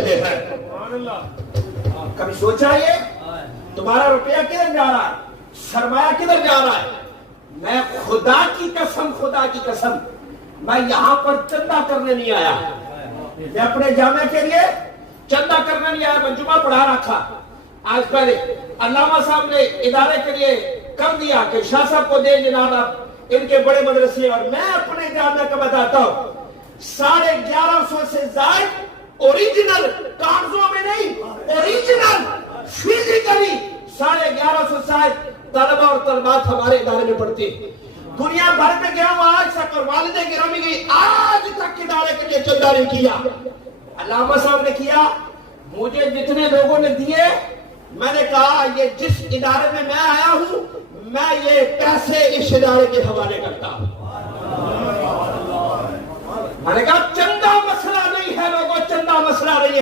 ہیں. کبھی سوچا یہ تمہارا روپیہ کدھر جا رہا ہے, سرمایہ کدھر جا رہا ہے؟ میں خدا کی قسم میں یہاں پر چندہ کرنے نہیں آیا. میں اپنے جامعہ کے لیے چندہ کرنے نہیں آیا, منجمہ پڑھا رکھا. آج پہلے علامہ صاحب نے ادارے کے لیے کر دیا کہ شاہ صاحب کو دے جناب ان کے بڑے مدرسے, اور میں اپنے جامعہ کا بتاتا ہوں 1150 سے زائد اوریجنل, کاغذوں میں نہیں, اوریجنل فزیکلی 1150 سے زائد طلبہ اور طلبات ہمارے ادارے میں پڑھتے ہیں. دنیا بھر میں گیا ہوں آج تک, اور والدہ گرامی گئی آج تک ادارے کے لیے چندہ نہیں کیا. علامہ صاحب نے کیا. مجھے جتنے لوگوں نے دیے میں نے کہا یہ جس ادارے میں میں آیا ہوں میں یہ پیسے اس ادارے کے حوالے کرتا ہوں. میں نے کہا چندہ مسئلہ نہیں ہے لوگوں, چندہ مسئلہ نہیں ہے.